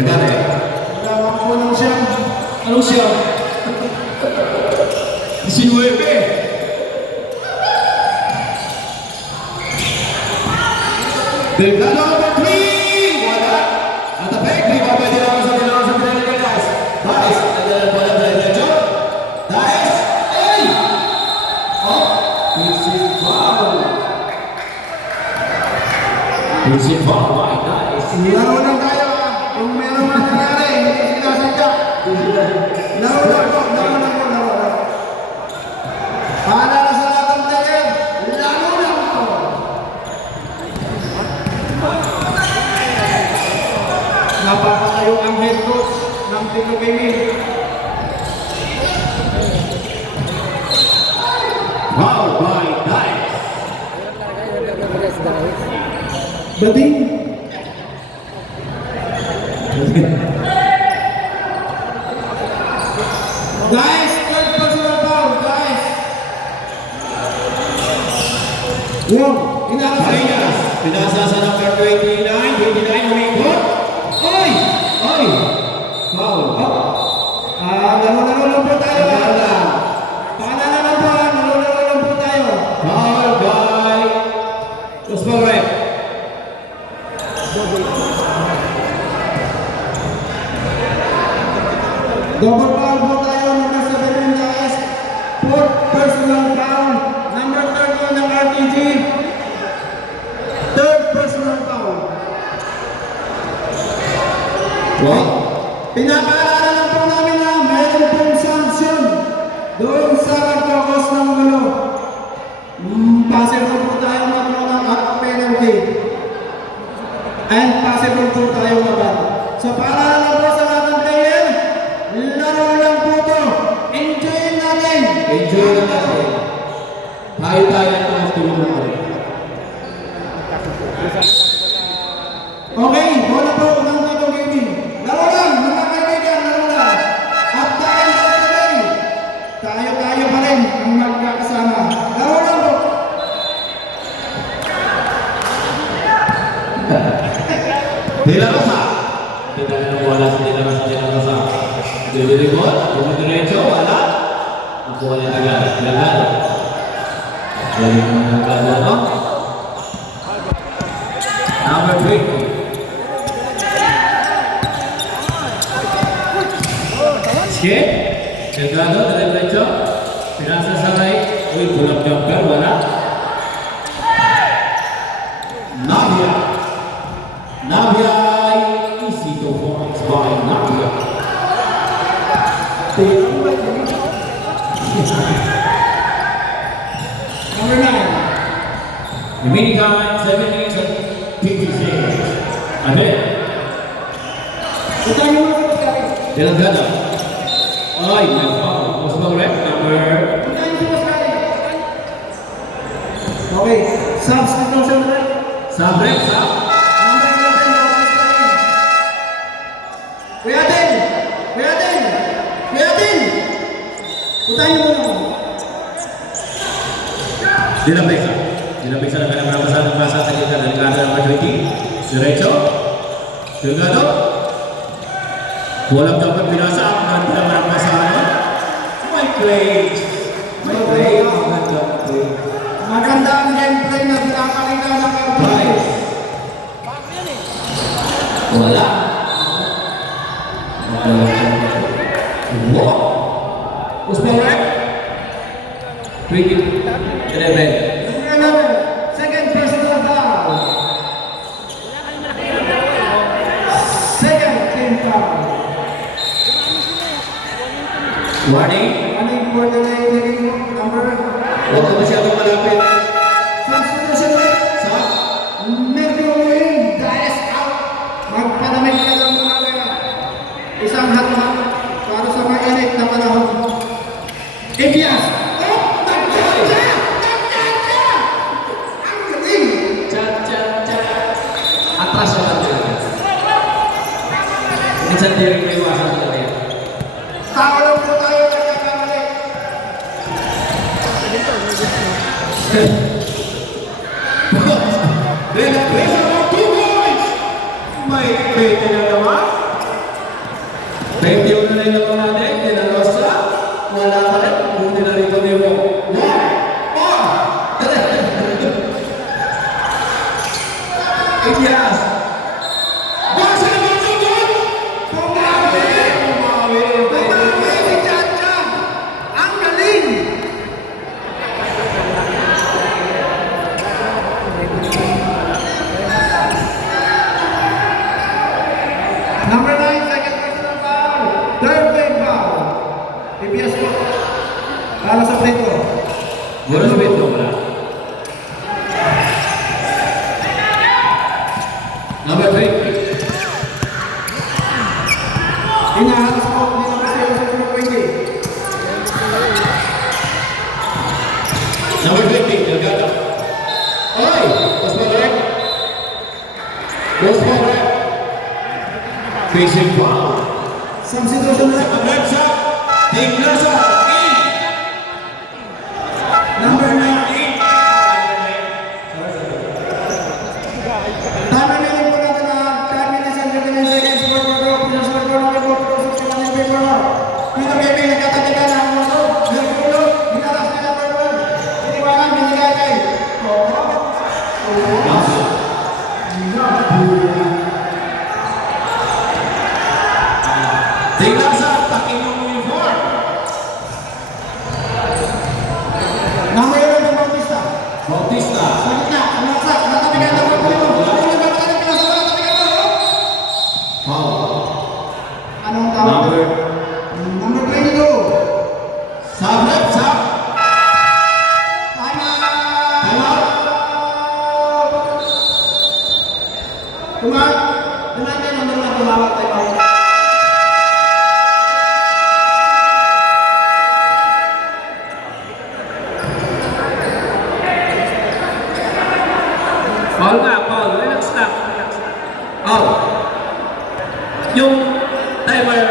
Dale. Wala po ng siyang. Anong siya? 19. Delgado over 3! Wala! At the back, di ba pwede lang sa pinaka guys? Guys, nagdalan po lang tayo dito. Guys, ay! Oh, missing foul. Missing foul, my guys. Laro lang tayo ah. Kung meron man nangyari, hindi sinasadya. Laro lang po. Paalala sa lahat ng player, laro lang po. Napapatayo ang head coach ng Tino Gaming. Foul by Dice. Bading. Guys, third personal foul, guys. Wow, Salinas, pinasa sa number 29, umikot. Ay! Ay! Foul. Laro-laro lang po tayo. Paalala lang po, laro-laro lang po tayo. Foul by Usman Red. Double foul po tayo, number 17 guys. Fourth personal foul, number 30 ng RTG. Third personal foul. What? Pinapaalala lang po namin na mayroon pong sanction doon sa nagkakos ng gulo. Possible po tayo matulungan at penalty. And possible po tayo mabat. So paalala lang po sa lahat ng player, laro lang po to. Enjoy natin. Enjoy na natin. Tayo ito mas tulungan ko rin. Okay, bola po ng Tino Gaming. Laro lang, mga kaibigan, laro lang. At dahil sa today, tayo pa rin ang magkakasama. Laro lang po. Dila Rosa. Kita na ng wala sa Dila Rosa. Dilirikot, bumudiretso, wala. Nakuha niya agad. Delgado. Galing mo ng Delgado, no? Number 20. Skip. Delgado, diretso. Pinasa sa right. Uy, pulang jumper, wala. Navia, easy to points by Navia. Number 9. Remaining time 7 minutes and 50 seconds. Ahead. Ito yung mga kapatid. Delgado. Ay, may foul. Possible red number. Okay, substitution rin. Sabre, sab. Number 11, Kuya Din! Kuya Din! Kuya Din! Putahin mo na. Dinapesa. Dinapesa na kaya berapa saat masa tadi kita Delgado number 20. Diretso. Delgado. Bola dapat binasa dan tidak berpasangan. My play. My play. Maganda ang gameplay na pinapakita ng Baik. Wala. Wow. Usman Red. Free kick. Keren. Second personal foul. Second team foul. Warning. Warning for the naging number. Huwag ka masyadong malapit. Substitution rin. Sa? Mercury Dice out. Magpanamig ka ng mga isang hat-hat para sa mainit na panahon. Ibias. Oh! Nagtsatsa! Nagtsatsa! Ang galing! Cha. Atras naman talaga. Minsan din may iwasan talaga yan. Tao lang po tayo nagkakamali. Then, there's about 2 points! May pwede na naman. Ilyas. Basa na ba ito? Bumawi! Bumawi. Bumawi si Chacha! Ang galing! Number 9, second personal foul. Third play foul. PPS po. Para sa play ko. Wala sa bit ko, wala. Number 3. Inahalas po. Hindi na kasi ako sa tulog pwede. Number 20, Delgado. Oy! Post ball right. Post ball right. Facing foul. Substitution na. Second red shot. Diglasa. Number 9. Time remaining po natin na 10 minutes and 59 seconds for the group. Pinasal ko natin po po sa mga number 4. Dito baby, nagkatatika na ang mga Mercurio, binalas na number 1. Iniwanan, binigay kay. Diglasa. Takin yung uniform. Number 11, Bautista. Bautista. Sa gitna, umasa, natabigan na po po ito. Ano ba tayo pinasal na natabigan mo? Foul. Anong tawag? Number 22. Sub red shot. Time out! Time out. Tumawag. Tumawag na number na tumawag. Time out. Paul nga, Paul. Relax lang. Relax lang. Oh. Yung timer,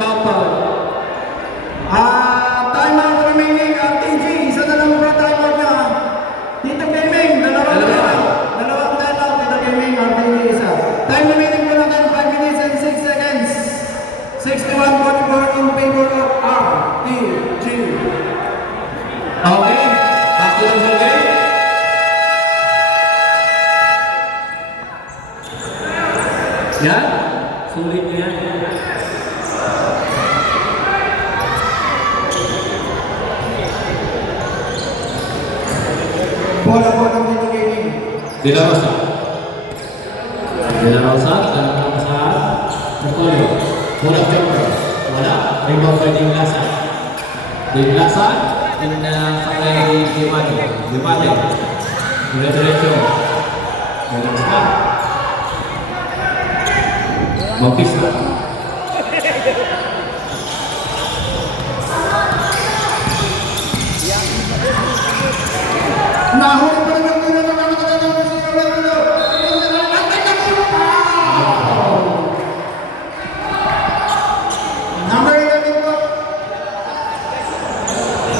Paul. Time out remaining. RTG, isa na lang ba time out na? Dito gaming, dalawang time out. Dalawang time out. Dito gaming, RTG isa. Time remaining po natin 5 minutes and 6 seconds. 61-44 in favor of RTG. Okay. Back to the game. Yan. Sulit nyo yan. Bola po ng dito gaming. De La Rosa. De La Rosa. Tanong sa Antonio. Bola jumper. Wala. Rebound by Diglasa. Diglasa. And sa kay Dimate. Dimate. Dire-diretso. Relax ka. Bautista. Nahuli pa rin ang mga Number 11 po.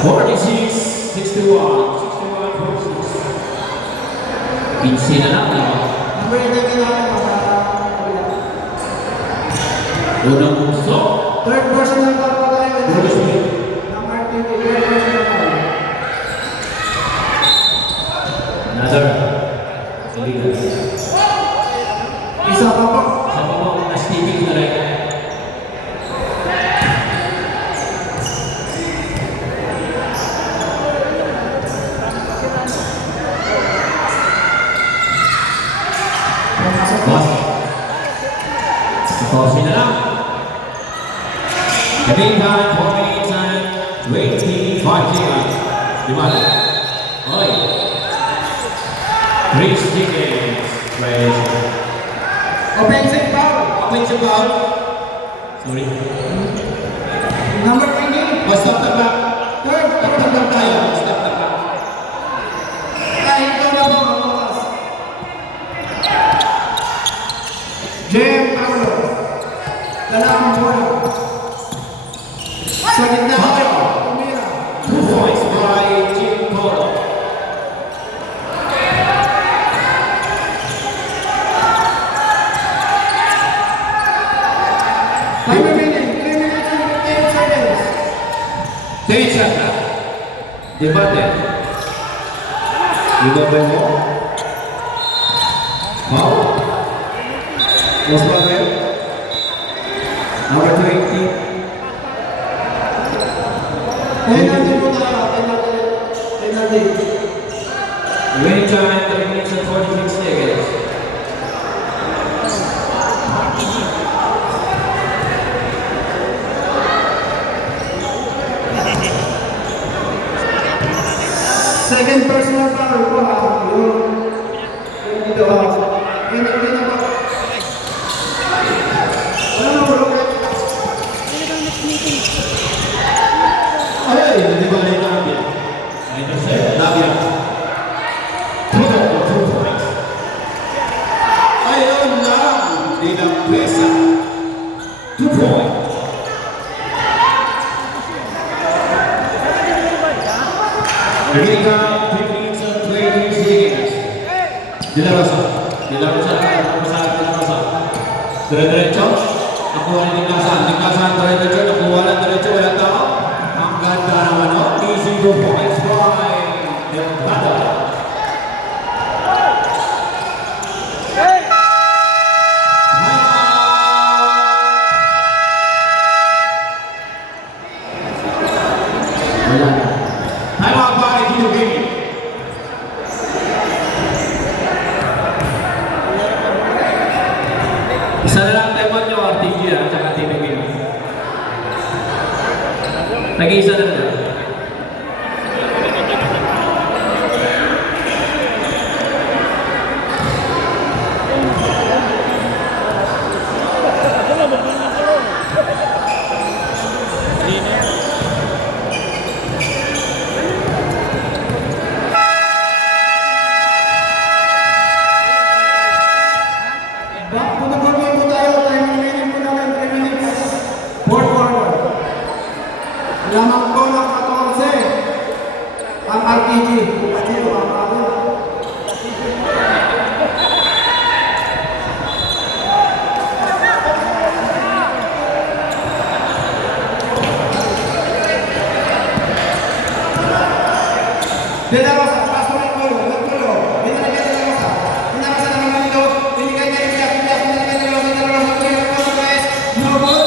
46, 61. 61, 46. Pinsi na lang. Number 11 natin sa Unang puso. third personal foul po tayo. Bruce Smith. Number 20, third personal foul. Another. Illegal. Isa pa po. Sa mga na Stevie ko na rin. Boss. Tapusin na lang. The game time, 4 minutes and 25 seconds. Dimate. Oy. 3 seconds. Violation. Offensive foul. Offensive foul. Sorry. Number 20, Stop the clock. third Stop the clock tayo. Stop the clock. kahit ikaw na po ang oras. Jem Paulo. Dalawang bola. Sa gitna. Tumira. 2 points by Jim Polo. Time remaining, 3 minutes and 58 seconds. Tension. Dimate. You go by more. Foul. Most welcome. Number 20. Penalty po tayo. Penalty. Winning time, 3 minutes and 46 seconds. Second personal foul po ha. Yung dito ha. Penalty na po. Wala na bro. Ay, hindi ba na yung Nabia? Intercept, Nabia. 2 points. Ayun lang, di na pesa. 2 points. Remaining time, 3 minutes and 23 seconds. De La Rosa. De La Rosa, De La Rosa. Dire-diretso. Nakuha ni Tingkasan. Tingkasan, dire-diretso. Nakuha lang diretso. Walang tao. Ang ganda naman, no? Easy 2 points by Delgado. Wala na. Time out by Kino Gaming. Isa na lang time out nyo, RTG at saka Team Gaming. Nag-iisa na lang. Back to the ball game po tayo. Time remaining po namin 3 minutes. Fourth quarter. Lamang po ng 14. Ang RTG. Dito ang ako. De La Rosa, paso ng polo, binigay De La Rosa, pinakasa naman ng ilo, binigay niya Ilyas, binigay De La Rosa, guys, no good.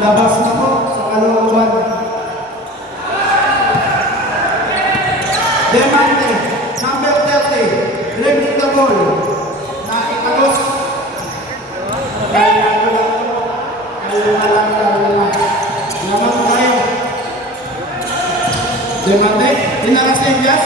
Labas na po sa kalooban. Demante, number 30, lifting the ball, naikalos. Kaya na lang. Laban tayo. Demante, tinakas ni Ilyas,